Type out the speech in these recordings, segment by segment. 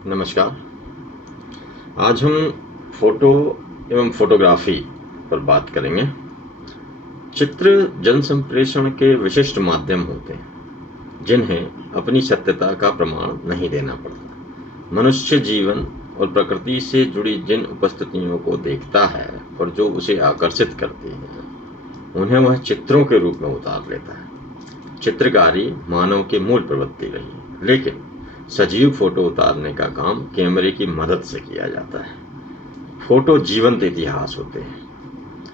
नमस्कार। आज हम फोटो एवं फोटोग्राफी पर बात करेंगे। चित्र जन संप्रेषण के विशिष्ट माध्यम होते हैं जिन्हें अपनी सत्यता का प्रमाण नहीं देना पड़ता। मनुष्य जीवन और प्रकृति से जुड़ी जिन उपस्थितियों को देखता है और जो उसे आकर्षित करती है उन्हें वह चित्रों के रूप में उतार लेता है। चित्रकारी मानव की मूल प्रवृत्ति रही, लेकिन सजीव फोटो उतारने का काम कैमरे की मदद से किया जाता है। फोटो जीवंत इतिहास होते हैं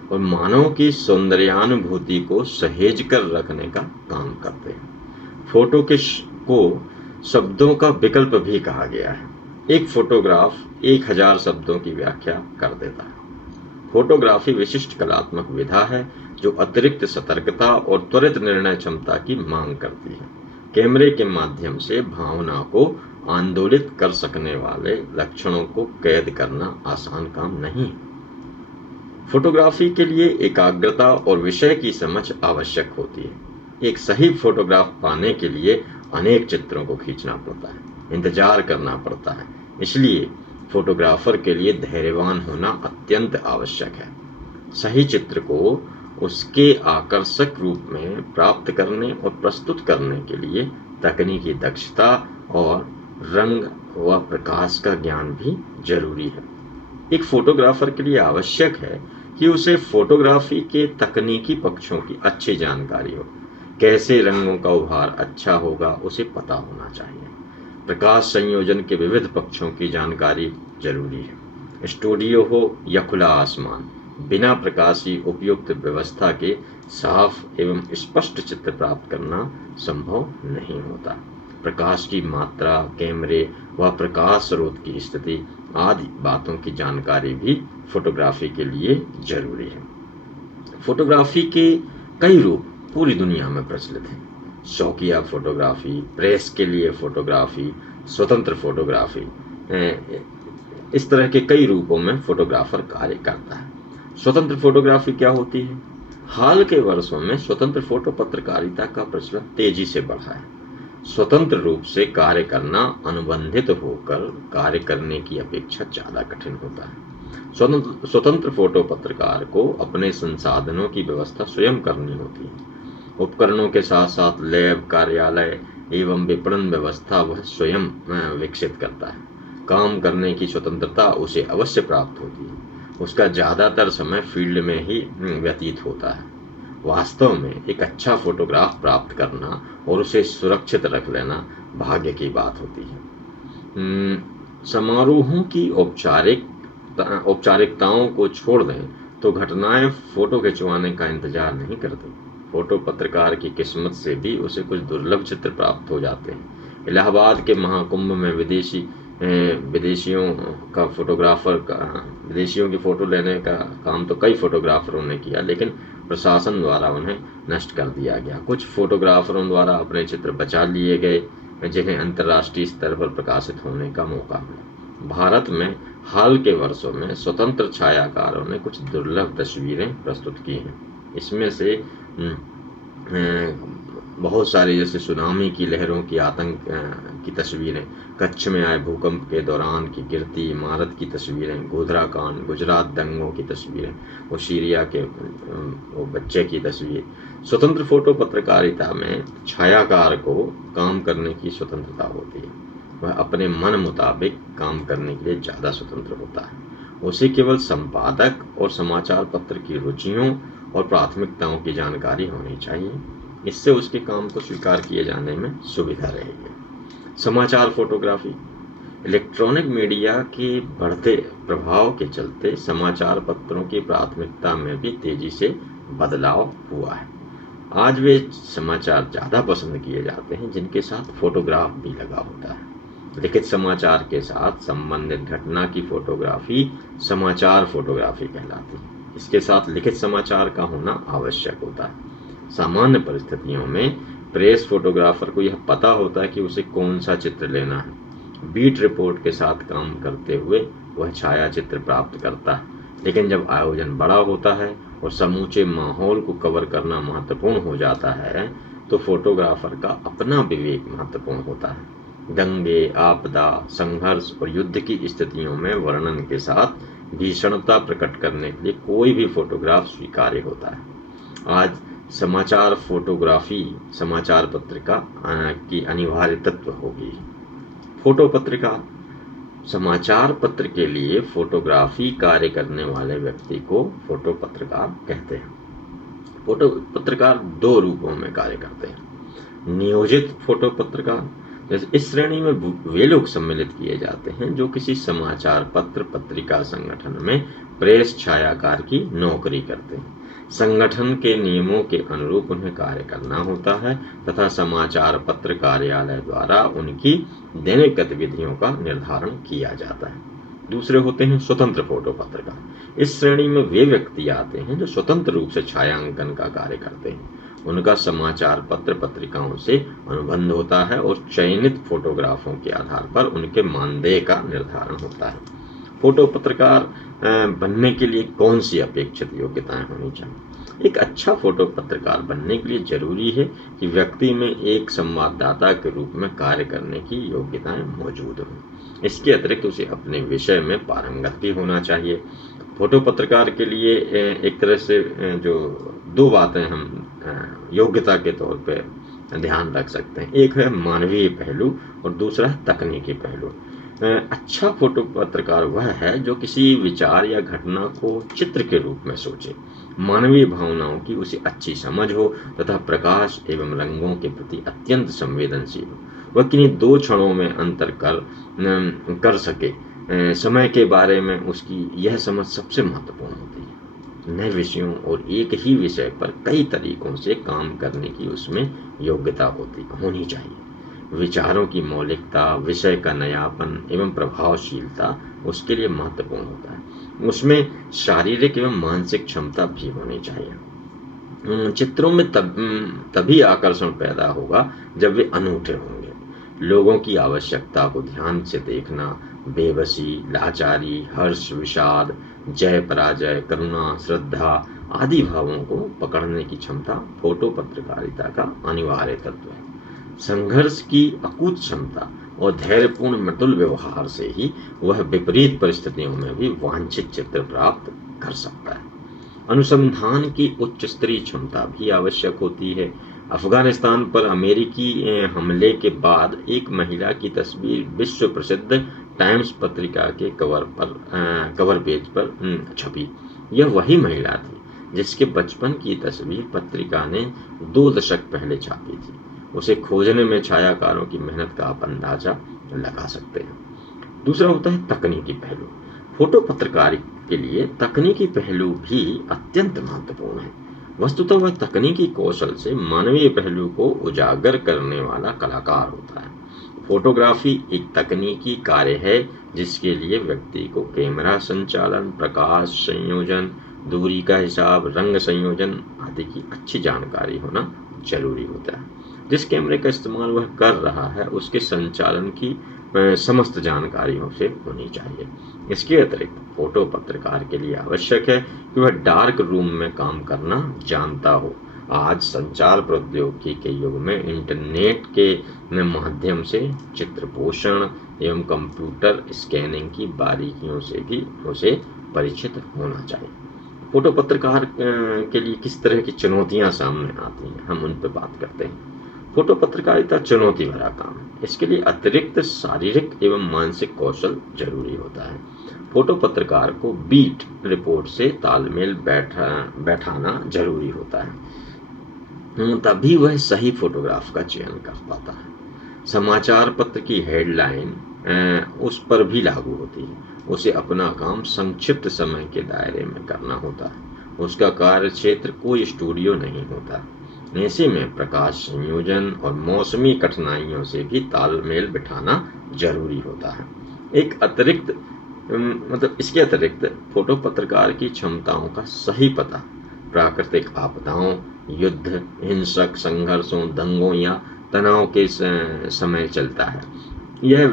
और मानव की सौंदर्यानुभूति को सहेज कर रखने का काम करते हैं। फोटो को शब्दों का विकल्प भी कहा गया है। एक फोटोग्राफ 1000 शब्दों की व्याख्या कर देता है। फोटोग्राफी विशिष्ट कलात्मक विधा है जो अतिरिक्त सतर्कता और त्वरित निर्णय क्षमता की मांग करती है। कैमरे के माध्यम से भावना को आंदोलित कर सकने वाले लक्षणों को कैद करना आसान काम नहीं। फोटोग्राफी के लिए एकाग्रता और विषय की समझ आवश्यक होती है। एक सही फोटोग्राफ पाने के लिए अनेक चित्रों को खींचना पड़ता है, इंतजार करना पड़ता है। इसलिए फोटोग्राफर के लिए धैर्यवान होना अत्यंत आवश्यक है। सही चित्र को उसके आकर्षक रूप में प्राप्त करने और प्रस्तुत करने के लिए तकनीकी दक्षता और रंग व प्रकाश का ज्ञान भी जरूरी है। एक फोटोग्राफर के लिए आवश्यक है कि उसे फोटोग्राफी के तकनीकी पक्षों की अच्छी जानकारी हो। कैसे रंगों का उभार अच्छा होगा उसे पता होना चाहिए। प्रकाश संयोजन के विविध पक्षों की जानकारी जरूरी है। स्टूडियो हो या खुला आसमान, बिना प्रकाशी उपयुक्त व्यवस्था के साफ एवं स्पष्ट चित्र प्राप्त करना संभव नहीं होता। प्रकाश की मात्रा, कैमरे व प्रकाश स्रोत की स्थिति आदि बातों की जानकारी भी फोटोग्राफी के लिए जरूरी है। फोटोग्राफी के कई रूप पूरी दुनिया में प्रचलित हैं। शौकिया फोटोग्राफी, प्रेस के लिए फोटोग्राफी, स्वतंत्र फोटोग्राफी, इस तरह के कई रूपों में फोटोग्राफर कार्य करता है। स्वतंत्र फोटोग्राफी क्या होती है? हाल के वर्षों में स्वतंत्र फोटो पत्रकारिता का प्रचलन तेजी से बढ़ा है। स्वतंत्र रूप से कार्य करना अनुबंधित होकर कार्य करने की अपेक्षा ज्यादा कठिन होता है। स्वतंत्र फोटो पत्रकार को अपने संसाधनों की व्यवस्था स्वयं करनी होती है। उपकरणों के साथ साथ लैब, कार्यालय एवं विपणन व्यवस्था वह स्वयं विकसित करता है। काम करने की स्वतंत्रता उसे अवश्य प्राप्त होती है। उसका ज्यादातर समय फील्ड में ही व्यतीत होता है। वास्तव में एक अच्छा फोटोग्राफ प्राप्त करना और उसे सुरक्षित रख लेना भाग्य की बात होती है। समारोहों की औपचारिकताओं को छोड़ दें तो घटनाएं फोटो खिंचवाने का इंतजार नहीं करती। फोटो पत्रकार की किस्मत से भी उसे कुछ दुर्लभ चित्र प्राप्त हो जाते हैं। इलाहाबाद के महाकुंभ में विदेशियों की फोटो लेने का काम तो कई फोटोग्राफरों ने किया, लेकिन प्रशासन द्वारा उन्हें नष्ट कर दिया गया। कुछ फोटोग्राफरों द्वारा अपने चित्र बचा लिए गए जिन्हें अंतर्राष्ट्रीय स्तर पर प्रकाशित होने का मौका मिला। भारत में हाल के वर्षों में स्वतंत्र छायाकारों ने कुछ दुर्लभ तस्वीरें प्रस्तुत की हैं। इसमें से बहुत सारी, जैसे सुनामी की लहरों की आतंक की तस्वीरें, कच्छ में आए भूकंप के दौरान की गिरती इमारत की तस्वीरें, गोधरा कांड, गुजरात दंगों की तस्वीरें, वो सीरिया के वो बच्चे की तस्वीर। स्वतंत्र फोटो पत्रकारिता में छायाकार को काम करने की स्वतंत्रता होती है। वह अपने मन मुताबिक काम करने के लिए ज़्यादा स्वतंत्र होता है। उसे केवल संपादक और समाचार पत्र की रुचियों और प्राथमिकताओं की जानकारी होनी चाहिए। इससे उसके काम को स्वीकार किए जाने में सुविधा रहेगी। समाचार फोटोग्राफी। इलेक्ट्रॉनिक मीडिया के बढ़ते प्रभाव के चलते समाचार पत्रों की प्राथमिकता में भी तेजी से बदलाव हुआ है। आज वे समाचार ज़्यादा पसंद किए जाते हैं जिनके साथ फोटोग्राफ भी लगा होता है। लिखित समाचार के साथ संबंधित घटना की फोटोग्राफी समाचार फोटोग्राफी कहलाती है। इसके साथ लिखित समाचार का होना आवश्यक होता है। सामान्य परिस्थितियों में प्रेस फोटोग्राफर को यह पता होता है कि उसे कौन सा चित्र लेना है। बीट रिपोर्ट के साथ काम करते हुए वह छाया चित्र प्राप्त करता है, लेकिन जब आयोजन बड़ा होता है और समूचे माहौल को कवर करना महत्वपूर्ण हो जाता है तो फोटोग्राफर का अपना विवेक महत्वपूर्ण होता है। दंगे, आपदा, संघर्ष और युद्ध की स्थितियों में वर्णन के साथ भीषणता प्रकट करने के लिए कोई भी फोटोग्राफ स्वीकार्य होता है। आज समाचार फोटोग्राफी समाचार पत्रिका की अनिवार्य तत्व होगी। फोटो पत्रिका समाचार पत्र के लिए फोटोग्राफी कार्य करने वाले व्यक्ति को फोटो पत्रकार कहते हैं। फोटो पत्रकार दो रूपों में कार्य करते हैं। नियोजित फोटो पत्रकार, जैसे इस श्रेणी में वे लोग सम्मिलित किए जाते हैं जो किसी समाचार पत्र पत्रिका संगठन में प्रेस छायाकार की नौकरी करते हैं। संगठन के नियमों के अनुरूप उन्हें कार्य करना होता है तथा समाचार पत्र कार्यालय द्वारा उनकी दैनिक गतिविधियों का निर्धारण किया जाता है। दूसरे होते हैं स्वतंत्र फोटो पत्रकार। इस श्रेणी में वे व्यक्ति आते हैं जो स्वतंत्र रूप से छायांकन का कार्य करते हैं। उनका समाचार पत्र पत्रिकाओं से अनुबंध होता है और चयनित फोटोग्राफों के आधार पर उनके मानदेय का निर्धारण होता है। फोटो पत्रकार बनने के लिए कौन सी अपेक्षित योग्यताएं होनी चाहिए? एक अच्छा फोटो पत्रकार बनने के लिए जरूरी है कि व्यक्ति में एक संवाददाता के रूप में कार्य करने की योग्यताएं मौजूद हों। इसके अतिरिक्त उसे अपने विषय में पारंगत भी होना चाहिए। फोटो पत्रकार के लिए एक तरह से जो दो बातें हम योग्यता के तौर पे ध्यान रख सकते हैं। एक है मानवीय पहलू और दूसरा है तकनीकी पहलू। अच्छा फोटो पत्रकार वह है जो किसी विचार या घटना को चित्र के रूप में सोचे, मानवीय भावनाओं की उसे अच्छी समझ हो तथा प्रकाश एवं रंगों के प्रति अत्यंत संवेदनशील हो। वह किन्हीं दो क्षणों में अंतर कर सके। समय के बारे में उसकी यह समझ सबसे महत्वपूर्ण होती है। नए विषयों और एक ही विषय पर कई तरीकों से काम करने की उसमें योग्यता होनी चाहिए। विचारों की मौलिकता, विषय का नयापन एवं प्रभावशीलता उसके लिए महत्वपूर्ण होता है। उसमें शारीरिक एवं मानसिक क्षमता भी होनी चाहिए। चित्रों में तभी आकर्षण पैदा होगा जब वे अनूठे होंगे। लोगों की आवश्यकता को ध्यान से देखना, बेबसी, लाचारी, हर्ष, विषाद, जय पराजय, करुणा, श्रद्धा आदि भावों को पकड़ने की क्षमता फोटो पत्रकारिता का अनिवार्य तत्व है। संघर्ष की अकूत क्षमता और धैर्यपूर्ण मृदुल व्यवहार से ही वह विपरीत परिस्थितियों में भी वांछित चित्र प्राप्त कर सकता है। अनुसंधान की उच्च स्तरीय क्षमता भी आवश्यक होती है। अफगानिस्तान पर अमेरिकी हमले के बाद एक महिला की तस्वीर विश्व प्रसिद्ध टाइम्स पत्रिका के कवर पेज पर छपी। यह वही महिला थी जिसके बचपन की तस्वीर पत्रिका ने 2 दशक पहले छापी थी। उसे खोजने में छायाकारों की मेहनत का आप अंदाजा लगा सकते हैं। दूसरा होता है तकनीकी पहलू। फोटो पत्रकारी के लिए तकनीकी पहलू भी अत्यंत महत्वपूर्ण है। वस्तुतः वह तकनीकी कौशल से मानवीय पहलू को उजागर करने वाला कलाकार होता है। फोटोग्राफी एक तकनीकी कार्य है जिसके लिए व्यक्ति को कैमरा संचालन, प्रकाश संयोजन, दूरी का हिसाब, रंग संयोजन आदि की अच्छी जानकारी होना जरूरी होता है। जिस कैमरे का इस्तेमाल वह कर रहा है उसके संचालन की समस्त जानकारी उसे होनी चाहिए। इसके अतिरिक्त फोटो पत्रकार के लिए आवश्यक है कि वह डार्क रूम में काम करना जानता हो। आज संचार प्रौद्योगिकी के युग में इंटरनेट के माध्यम से चित्र पोषण एवं कंप्यूटर स्कैनिंग की बारीकियों से भी उसे परिचित होना चाहिए। फोटो पत्रकार के लिए किस तरह की चुनौतियां सामने आती हैं, हम उन पर बात करते हैं। फोटो पत्रकारिता चुनौती भरा काम है। इसके लिए अतिरिक्त शारीरिक एवं मानसिक कौशल जरूरी होता है। फोटो पत्रकार को बीट रिपोर्ट से तालमेल बैठाना जरूरी होता है, तभी वह सही फोटोग्राफ का चयन कर पाता है। समाचार पत्र की हेडलाइन उस पर भी लागू होती है। उसे अपना काम संक्षिप्त समय के दायरे में करना होता है। उसका कार्य क्षेत्र कोई स्टूडियो नहीं होता। ऐसे में प्रकाश संयोजन और मौसमी कठिनाइयों से भी तालमेल बिठाना जरूरी होता है। इसके अतिरिक्त फोटो पत्रकार की क्षमताओं का सही पता प्राकृतिक आपदाओं, युद्ध, हिंसक संघर्षों, दंगों या तनाव के समय चलता है। यह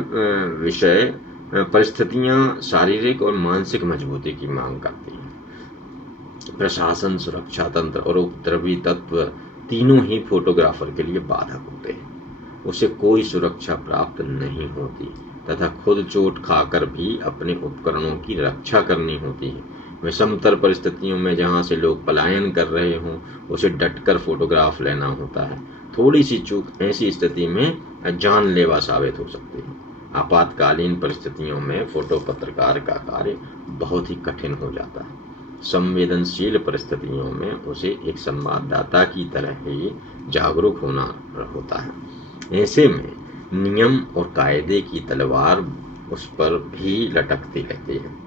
विषय परिस्थितियां शारीरिक और मानसिक मजबूती की मांग करती हैं। प्रशासन, सुरक्षा तंत्र और उपद्रवी तत्व तीनों ही फोटोग्राफर के लिए बाधक होते हैं। उसे कोई सुरक्षा प्राप्त नहीं होती तथा खुद चोट खाकर भी अपने उपकरणों की रक्षा करनी होती है। विषमतर परिस्थितियों में जहाँ से लोग पलायन कर रहे हों, उसे डटकर फोटोग्राफ लेना होता है। थोड़ी सी चूक ऐसी स्थिति में जानलेवा साबित हो सकती है। आपातकालीन परिस्थितियों में फोटो पत्रकार का कार्य बहुत ही कठिन हो जाता है। संवेदनशील परिस्थितियों में उसे एक संवाददाता की तरह ही जागरूक होना होता है। ऐसे में नियम और कायदे की तलवार उस पर भी लटकती रहती है।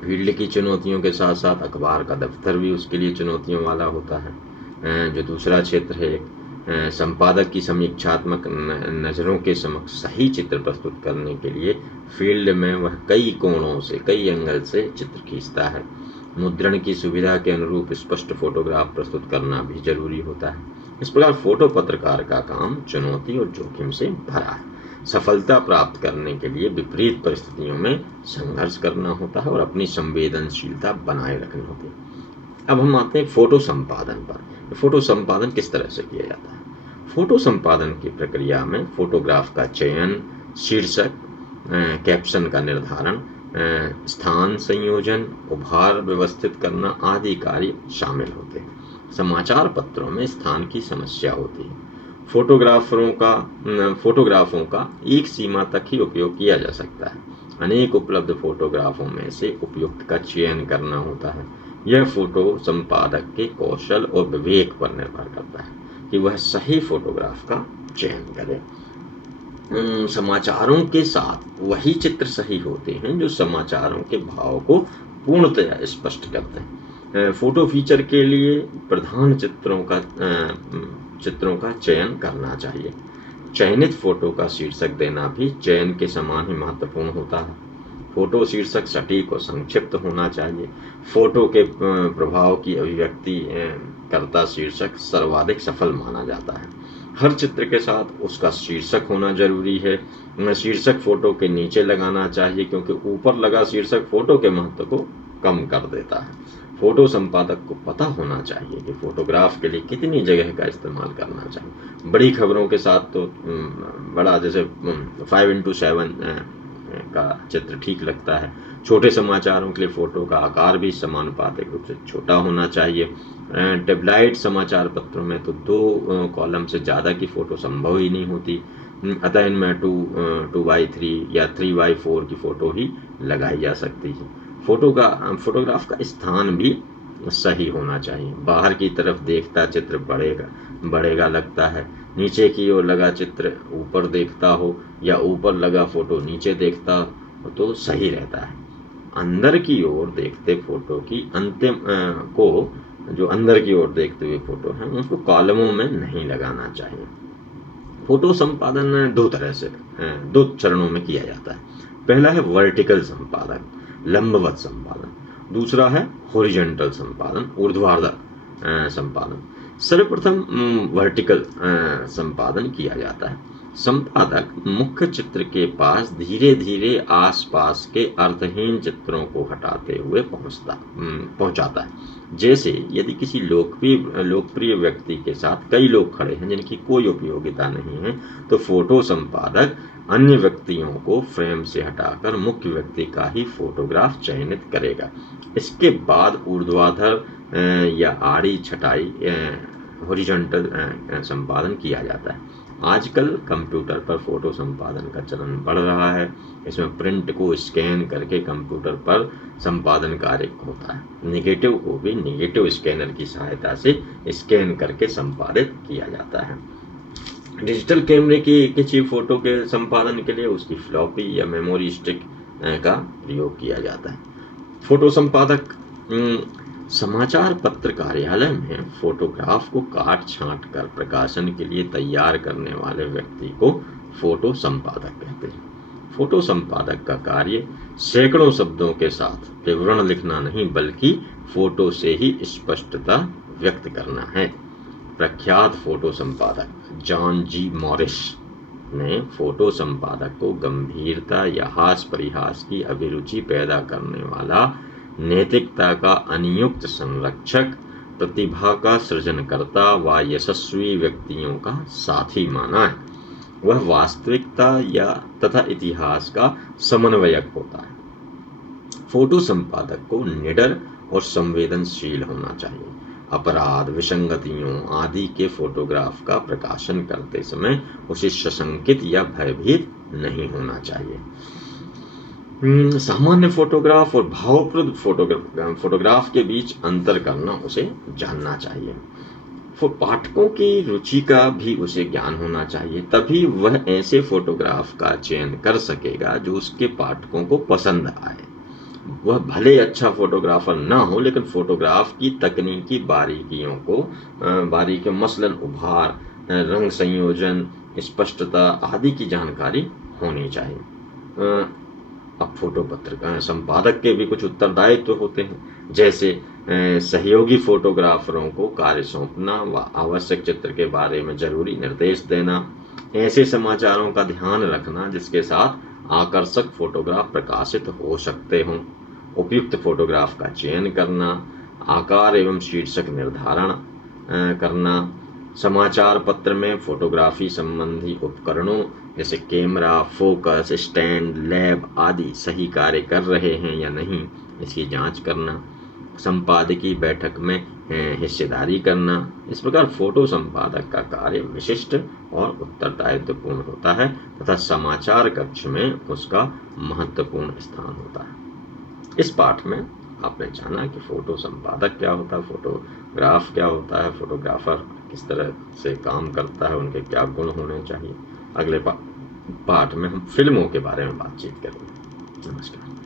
फील्ड की चुनौतियों के साथ साथ अखबार का दफ्तर भी उसके लिए चुनौतियों वाला होता है। जो दूसरा क्षेत्र है, संपादक की समीक्षात्मक नज़रों के समक्ष सही चित्र प्रस्तुत करने के लिए फील्ड में वह कई कोणों से, कई एंगल से चित्र खींचता है। मुद्रण की सुविधा के अनुरूप स्पष्ट फोटोग्राफ प्रस्तुत करना भी जरूरी होता है। इस प्रकार फोटो पत्रकार का काम चुनौती और जोखिम से भरा है। सफलता प्राप्त करने के लिए विपरीत परिस्थितियों में संघर्ष करना होता है और अपनी संवेदनशीलता बनाए रखनी होती है। अब हम आते हैं फोटो संपादन पर। फोटो संपादन किस तरह से किया जाता है? फोटो संपादन की प्रक्रिया में फोटोग्राफ का चयन, शीर्षक, कैप्शन का निर्धारण, स्थान संयोजन, उभार व्यवस्थित करना आदि कार्य शामिल होते हैं। समाचार पत्रों में स्थान की समस्या होती है। फोटोग्राफों का एक सीमा तक ही उपयोग किया जा सकता है। अनेक उपलब्ध फोटोग्राफों में से उपयुक्त का चयन करना होता है। यह फोटो संपादक के कौशल और विवेक पर निर्भर करता है कि वह सही फोटोग्राफ का चयन करे। समाचारों के साथ वही चित्र सही होते हैं जो समाचारों के भाव को पूर्णतया स्पष्ट करते हैं। फोटो फीचर के लिए प्रधान चित्रों का चयन करना चाहिए। चयनित फोटो का शीर्षक देना भी चयन के समान ही महत्वपूर्ण होता है। फोटो शीर्षक सटीक और संक्षिप्त होना चाहिए। फोटो के प्रभाव की अभिव्यक्ति करता शीर्षक सर्वाधिक सफल माना जाता है। हर चित्र के साथ उसका शीर्षक होना जरूरी है। शीर्षक फोटो के नीचे लगाना चाहिए क्योंकि ऊपर लगा शीर्षक फोटो के महत्व को कम कर देता है। फोटो संपादक को पता होना चाहिए कि फोटोग्राफ के लिए कितनी जगह का इस्तेमाल करना चाहिए। बड़ी खबरों के साथ तो बड़ा, जैसे 5x7 का चित्र ठीक लगता है। छोटे समाचारों के लिए फोटो का आकार भी समानुपातिक रूप से छोटा होना चाहिए। टेबलाइड समाचार पत्रों में तो 2 कॉलम से ज़्यादा की फोटो संभव ही नहीं होती। अतः इनमें 2x3 या 3x4 की फोटो ही लगाई जा सकती है। फोटोग्राफ का स्थान भी सही होना चाहिए। बाहर की तरफ देखता चित्र बढ़ेगा लगता है। नीचे की ओर लगा चित्र ऊपर देखता हो या ऊपर लगा फोटो नीचे देखता हो तो सही रहता है। अंदर की ओर देखते फोटो की जो अंदर की ओर देखते हुए फोटो है उनको कॉलमों में नहीं लगाना चाहिए। फोटो संपादन 2 चरणों में किया जाता है। पहला है वर्टिकल संपादन, लंबवत संपादन। दूसरा है हॉरिजॉन्टल संपादन, ऊर्ध्वाधर संपादन। सर्वप्रथम वर्टिकल संपादन किया जाता है। संपादक मुख्य चित्र के पास धीरे धीरे आसपास के अर्थहीन चित्रों को हटाते हुए पहुंचाता है। जैसे यदि किसी लोकप्रिय व्यक्ति के साथ कई लोग खड़े हैं जिनकी कोई उपयोगिता नहीं है तो फोटो संपादक अन्य व्यक्तियों को फ्रेम से हटाकर मुख्य व्यक्ति का ही फोटोग्राफ चयनित करेगा। इसके बाद ऊर्ध्वाधर या आड़ी छटाई हॉरिजॉन्टल संपादन किया जाता है। आजकल कंप्यूटर पर फोटो संपादन का चलन बढ़ रहा है। इसमें प्रिंट को स्कैन करके कंप्यूटर पर संपादन कार्य होता है। नेगेटिव को भी नेगेटिव स्कैनर की सहायता से स्कैन करके संपादित किया जाता है। डिजिटल कैमरे की खिंची फोटो के संपादन के लिए उसकी फ्लॉपी या मेमोरी स्टिक का प्रयोग किया जाता है। फोटो संपादक समाचार पत्र कार्यालय में फोटोग्राफ को काट छांट कर प्रकाशन के लिए तैयार करने वाले व्यक्ति को फोटो संपादक कहते हैं। फोटो संपादक का कार्य सैकड़ों शब्दों के साथ विवरण लिखना नहीं बल्कि फोटो से ही स्पष्टता व्यक्त करना है। प्रख्यात फोटो संपादक जॉन जी मॉरिस ने फोटो संपादक को गंभीरता या हास परिहास की अभिरुचि पैदा करने वाला, नैतिकता का अनियुक्त संरक्षक, प्रतिभा का सृजनकर्ता व यशस्वी व्यक्तियों का साथी माना है। वह वास्तविकता या तथा इतिहास का समन्वयक होता है। फोटो संपादक को निडर और संवेदनशील होना चाहिए। अपराध, विसंगतियों आदि के फोटोग्राफ का प्रकाशन करते समय उसे सशंकित या भयभीत नहीं होना चाहिए। सामान्य फोटोग्राफ और भावप्रद फोटोग्राफ के बीच अंतर करना उसे जानना चाहिए। पाठकों की रुचि का भी उसे ज्ञान होना चाहिए, तभी वह ऐसे फोटोग्राफ का चयन कर सकेगा जो उसके पाठकों को पसंद आए। वह भले अच्छा फोटोग्राफर ना हो, लेकिन फोटोग्राफ की तकनीकी बारीकियों मसलन उभार, रंग संयोजन, स्पष्टता आदि की जानकारी होनी चाहिए। अब फोटो पत्र संपादक के भी कुछ उत्तरदायित्व होते हैं, जैसे सहयोगी फोटोग्राफरों को कार्य सौंपना व आवश्यक चित्र के बारे में जरूरी निर्देश देना, ऐसे समाचारों का ध्यान रखना जिसके साथ आकर्षक फोटोग्राफ प्रकाशित हो सकते हों, उपयुक्त फोटोग्राफ का चयन करना, आकार एवं शीर्षक निर्धारण करना, समाचार पत्र में फोटोग्राफी संबंधी उपकरणों जैसे कैमरा, फोकस, स्टैंड, लैब आदि सही कार्य कर रहे हैं या नहीं, इसकी जांच करना, संपादकीय बैठक में हिस्सेदारी करना। इस प्रकार फोटो संपादक का कार्य विशिष्ट और उत्तरदायित्वपूर्ण होता है तथा समाचार कक्ष में उसका महत्वपूर्ण स्थान होता है। इस पाठ में आपने जाना कि फोटो संपादक क्या होता है, फोटोग्राफ क्या होता है, फोटोग्राफर किस तरह से काम करता है, उनके क्या गुण होने चाहिए। अगले पाठ में हम फिल्मों के बारे में बातचीत करेंगे। नमस्कार।